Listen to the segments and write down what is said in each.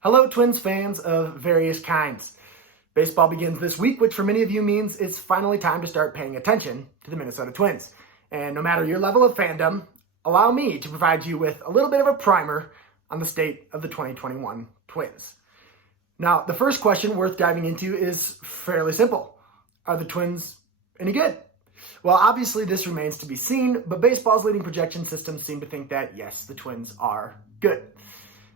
Hello, Twins fans of various kinds. Baseball begins this week, which for many of you means it's finally time to start paying attention to the Minnesota Twins. And no matter your level of fandom, allow me to provide you with a little bit of a primer on the state of the 2021 Twins. Now, the first question worth diving into is fairly simple. Are the Twins any good? Well, obviously this remains to be seen, but baseball's leading projection systems seem to think that yes, the Twins are good.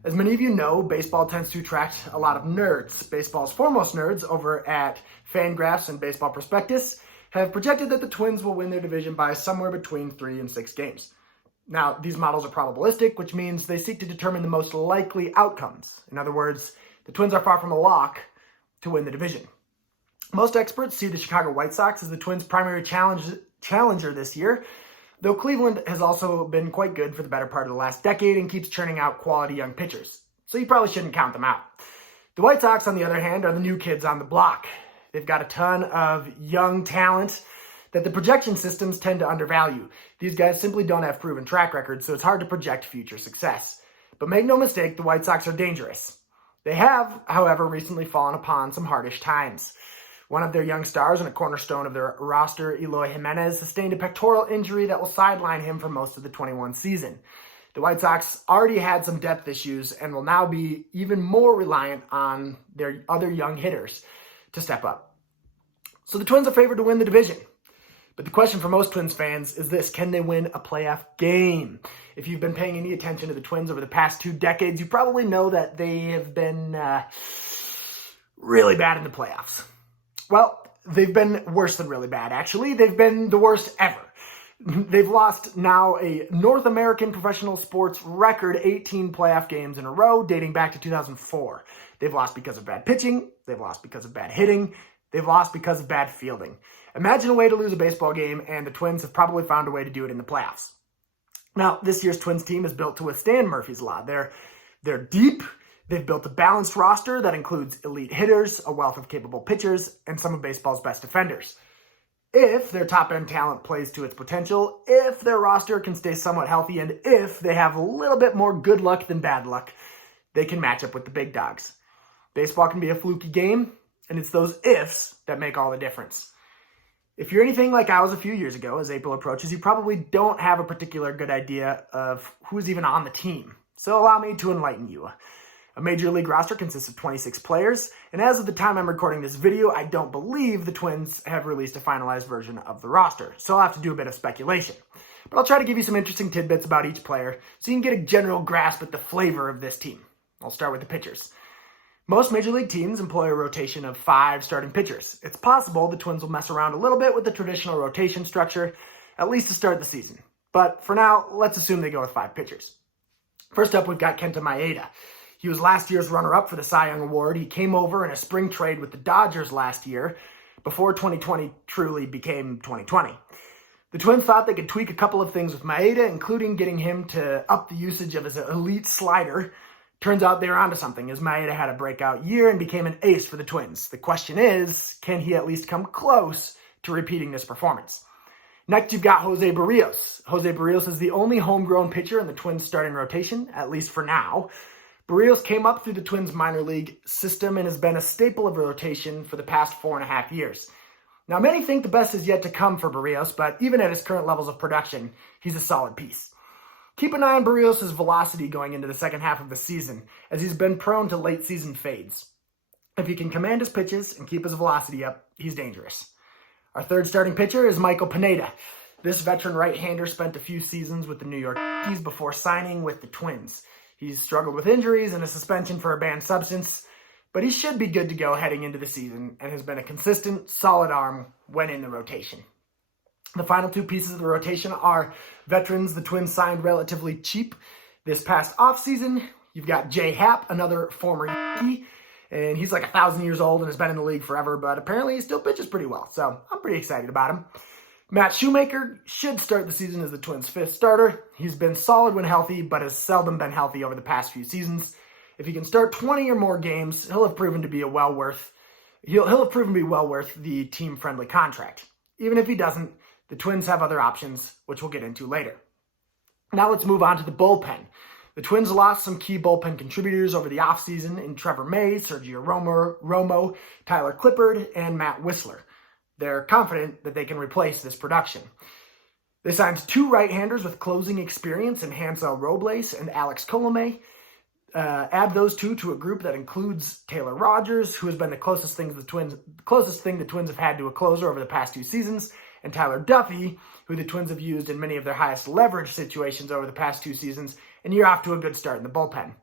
As many of you know, baseball tends to attract a lot of nerds. Baseball's foremost nerds over at Fangraphs and Baseball Prospectus have projected that the Twins will win their division by somewhere between 3 and 6 games. Now, these models are probabilistic, which means they seek to determine the most likely outcomes. In other words, the Twins are far from a lock to win the division. Most experts see the Chicago White Sox as the Twins' primary challenger this year, though Cleveland has also been quite good for the better part of the last decade and keeps churning out quality young pitchers. So you probably shouldn't count them out. The White Sox, on the other hand, are the new kids on the block. They've got a ton of young talent that the projection systems tend to undervalue. These guys simply don't have proven track records, so it's hard to project future success. But make no mistake, the White Sox are dangerous. They have, however, recently fallen upon some hardish times. One of their young stars and a cornerstone of their roster, Eloy Jimenez, sustained a pectoral injury that will sideline him for most of the 21 season. The White Sox already had some depth issues and will now be even more reliant on their other young hitters to step up. So the Twins are favored to win the division. But the question for most Twins fans is this: can they win a playoff game? If you've been paying any attention to the Twins over the past 2 decades, you probably know that they have been really bad in the playoffs. Well, they've been worse than really bad, actually. They've been the worst ever. They've lost now a North American professional sports record 18 playoff games in a row, dating back to 2004. They've lost because of bad pitching. They've lost because of bad hitting. They've lost because of bad fielding. Imagine a way to lose a baseball game, and the Twins have probably found a way to do it in the playoffs. Now, this year's Twins team is built to withstand Murphy's Law. They're deep. They've built a balanced roster that includes elite hitters, a wealth of capable pitchers, and some of baseball's best defenders. If their top-end talent plays to its potential, if their roster can stay somewhat healthy, and if they have a little bit more good luck than bad luck, they can match up with the big dogs. Baseball can be a fluky game, and it's those ifs that make all the difference. If you're anything like I was a few years ago, as April approaches, you probably don't have a particular good idea of who's even on the team. So allow me to enlighten you. A major league roster consists of 26 players, and as of the time I'm recording this video, I don't believe the Twins have released a finalized version of the roster, so I'll have to do a bit of speculation. But I'll try to give you some interesting tidbits about each player so you can get a general grasp at the flavor of this team. I'll start with the pitchers. Most major league teams employ a rotation of 5 starting pitchers. It's possible the Twins will mess around a little bit with the traditional rotation structure, at least to start the season. But for now, let's assume they go with 5 pitchers. First up, we've got Kenta Maeda. He was last year's runner-up for the Cy Young Award. He came over in a spring trade with the Dodgers last year, before 2020 truly became 2020. The Twins thought they could tweak a couple of things with Maeda, including getting him to up the usage of his elite slider. Turns out they were onto something, as Maeda had a breakout year and became an ace for the Twins. The question is, can he at least come close to repeating this performance? Next, you've got Jose Barrios. Jose Barrios is the only homegrown pitcher in the Twins' starting rotation, at least for now. Barrios came up through the Twins' minor league system and has been a staple of rotation for the past 4.5 years. Now, many think the best is yet to come for Barrios, but even at his current levels of production, he's a solid piece. Keep an eye on Barrios' velocity going into the second half of the season, as he's been prone to late season fades. If he can command his pitches and keep his velocity up, he's dangerous. Our third starting pitcher is Michael Pineda. This veteran right-hander spent a few seasons with the New York Yankees before signing with the Twins. He's struggled with injuries and a suspension for a banned substance, but he should be good to go heading into the season and has been a consistent, solid arm when in the rotation. The final 2 pieces of the rotation are veterans the Twins signed relatively cheap this past offseason. You've got Jay Happ, another former Yankee, and he's like 1,000 years old and has been in the league forever, but apparently he still pitches pretty well, so I'm pretty excited about him. Matt Shoemaker should start the season as the Twins' 5th starter. He's been solid when healthy, but has seldom been healthy over the past few seasons. If he can start 20 or more games, he'll have proven to be well worth the team-friendly contract. Even if he doesn't, the Twins have other options, which we'll get into later. Now let's move on to the bullpen. The Twins lost some key bullpen contributors over the offseason in Trevor May, Sergio Romo, Tyler Clippard, and Matt Whistler. They're confident that they can replace this production. They signed 2 right-handers with closing experience in Hansel Robles and Alex Colomé. Add those 2 to a group that includes Taylor Rogers, who has been the closest thing the Twins have had to a closer over the past 2 seasons, and Tyler Duffy, who the Twins have used in many of their highest leverage situations over the past 2 seasons, and you're off to a good start in the bullpen.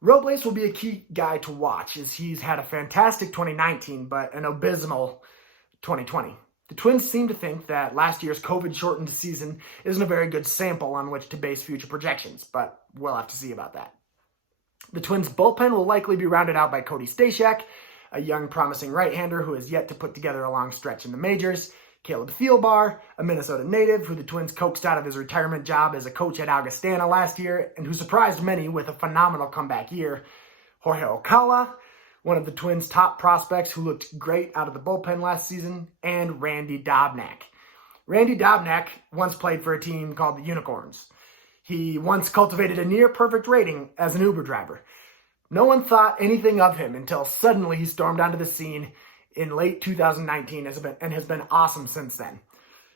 Robles will be a key guy to watch, as he's had a fantastic 2019, but an abysmal 2020. The Twins seem to think that last year's COVID-shortened season isn't a very good sample on which to base future projections, but we'll have to see about that. The Twins' bullpen will likely be rounded out by Cody Stashak, a young promising right-hander who has yet to put together a long stretch in the majors, Caleb Thielbar, a Minnesota native who the Twins coaxed out of his retirement job as a coach at Augustana last year and who surprised many with a phenomenal comeback year, Jorge Alcala, one of the Twins' top prospects who looked great out of the bullpen last season, and Randy Dobnak. Randy Dobnak once played for a team called the Unicorns. He once cultivated a near-perfect rating as an Uber driver. No one thought anything of him until suddenly he stormed onto the scene in late 2019 and has been awesome since then.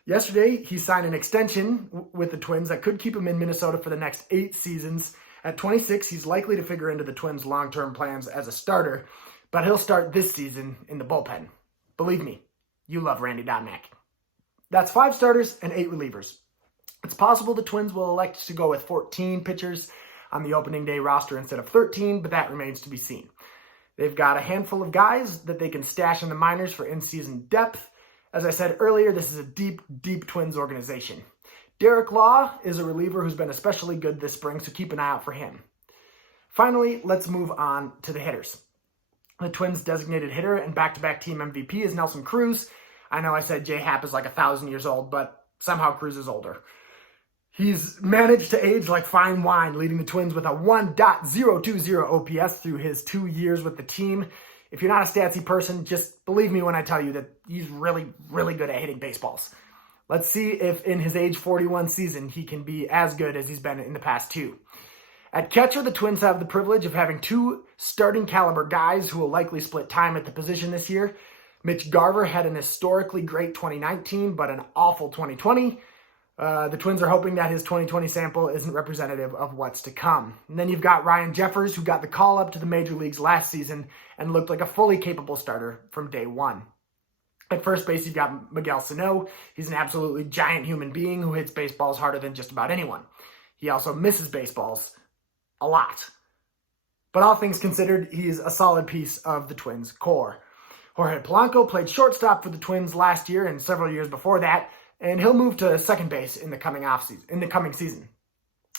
Yesterday, he signed an extension with the Twins that could keep him in Minnesota for the next 8 seasons. At 26, he's likely to figure into the Twins' long-term plans as a starter, but he'll start this season in the bullpen. Believe me, you love Randy Dobnak. That's 5 starters and 8 relievers. It's possible the Twins will elect to go with 14 pitchers on the opening day roster instead of 13, but that remains to be seen. They've got a handful of guys that they can stash in the minors for in-season depth. As I said earlier, this is a deep, deep Twins organization. Derek Law is a reliever who's been especially good this spring, so keep an eye out for him. Finally, let's move on to the hitters. The Twins' designated hitter and back-to-back team MVP is Nelson Cruz. I know I said J-Happ is like 1,000 years old, but somehow Cruz is older. He's managed to age like fine wine, leading the Twins with a 1.020 OPS through his 2 years with the team. If you're not a statsy person, just believe me when I tell you that he's really, really good at hitting baseballs. Let's see if in his age 41 season he can be as good as he's been in the past 2. At catcher, the Twins have the privilege of having 2 starting caliber guys who will likely split time at the position this year. Mitch Garver had an historically great 2019, but an awful 2020. The Twins are hoping that his 2020 sample isn't representative of what's to come. And then you've got Ryan Jeffers, who got the call up to the major leagues last season and looked like a fully capable starter from day one. At first base, you've got Miguel Sano. He's an absolutely giant human being who hits baseballs harder than just about anyone. He also misses baseballs a lot. But all things considered, he's a solid piece of the Twins' core. Jorge Polanco played shortstop for the Twins last year and several years before that, and he'll move to second base in the coming season.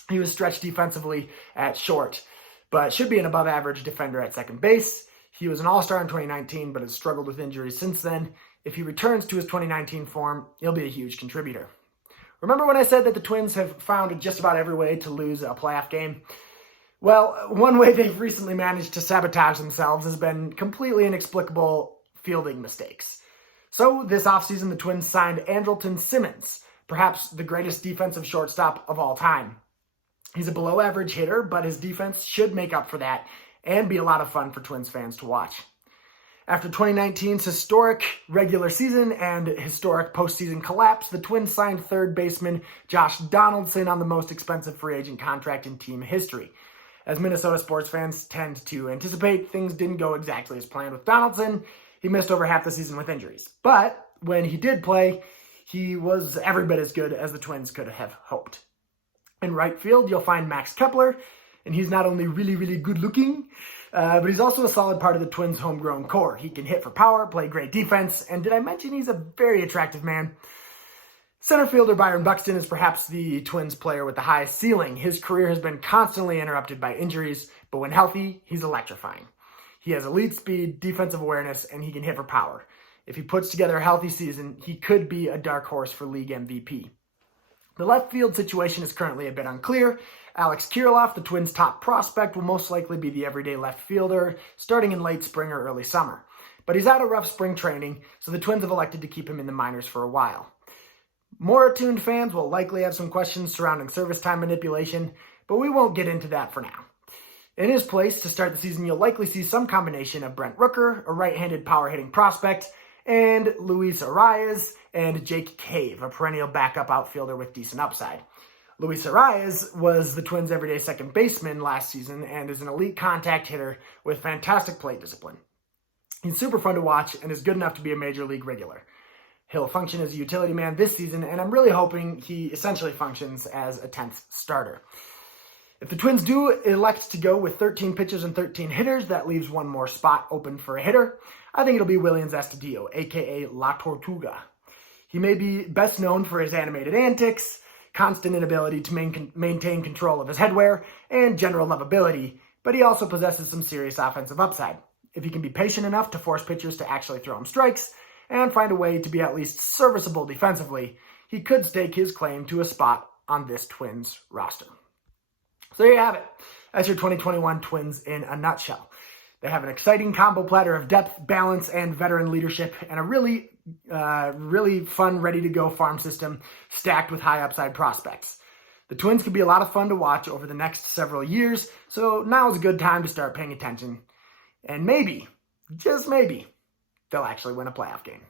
He was stretched defensively at short, but should be an above-average defender at second base. He was an all-star in 2019, but has struggled with injuries since then. If he returns to his 2019 form, he'll be a huge contributor. Remember when I said that the Twins have found just about every way to lose a playoff game? Well, one way they've recently managed to sabotage themselves has been completely inexplicable fielding mistakes. So this offseason, the Twins signed Andrelton Simmons, perhaps the greatest defensive shortstop of all time. He's a below-average hitter, but his defense should make up for that and be a lot of fun for Twins fans to watch. After 2019's historic regular season and historic postseason collapse, the Twins signed third baseman Josh Donaldson on the most expensive free agent contract in team history. As Minnesota sports fans tend to anticipate, things didn't go exactly as planned with Donaldson. He missed over half the season with injuries. But when he did play, he was every bit as good as the Twins could have hoped. In right field, you'll find Max Kepler, and he's not only really, really good looking, but he's also a solid part of the Twins' homegrown core. He can hit for power, play great defense, and did I mention he's a very attractive man? Center fielder Byron Buxton is perhaps the Twins player with the highest ceiling. His career has been constantly interrupted by injuries, but when healthy, he's electrifying. He has elite speed, defensive awareness, and he can hit for power. If he puts together a healthy season, he could be a dark horse for league MVP. The left field situation is currently a bit unclear. Alex Kirilloff, the Twins' top prospect, will most likely be the everyday left fielder starting in late spring or early summer. But he's out of rough spring training, so the Twins have elected to keep him in the minors for a while. More attuned fans will likely have some questions surrounding service time manipulation, but we won't get into that for now. In his place, to start the season, you'll likely see some combination of Brent Rooker, a right-handed power-hitting prospect, and Luis Arraez and Jake Cave, a perennial backup outfielder with decent upside. Luis Arraez was the Twins' everyday second baseman last season and is an elite contact hitter with fantastic plate discipline. He's super fun to watch and is good enough to be a major league regular. He'll function as a utility man this season, and I'm really hoping he essentially functions as a 10th starter. If the Twins do elect to go with 13 pitchers and 13 hitters, that leaves one more spot open for a hitter. I think it'll be Willians Astudillo, aka La Tortuga. He may be best known for his animated antics, constant inability to maintain control of his headwear, and general lovability, but he also possesses some serious offensive upside. If he can be patient enough to force pitchers to actually throw him strikes, and find a way to be at least serviceable defensively, he could stake his claim to a spot on this Twins roster. So there you have it. That's your 2021 Twins in a nutshell. They have an exciting combo platter of depth, balance, and veteran leadership, and a really fun, ready-to-go farm system stacked with high upside prospects. The Twins could be a lot of fun to watch over the next several years, so now is a good time to start paying attention. And maybe, just maybe, they'll actually win a playoff game.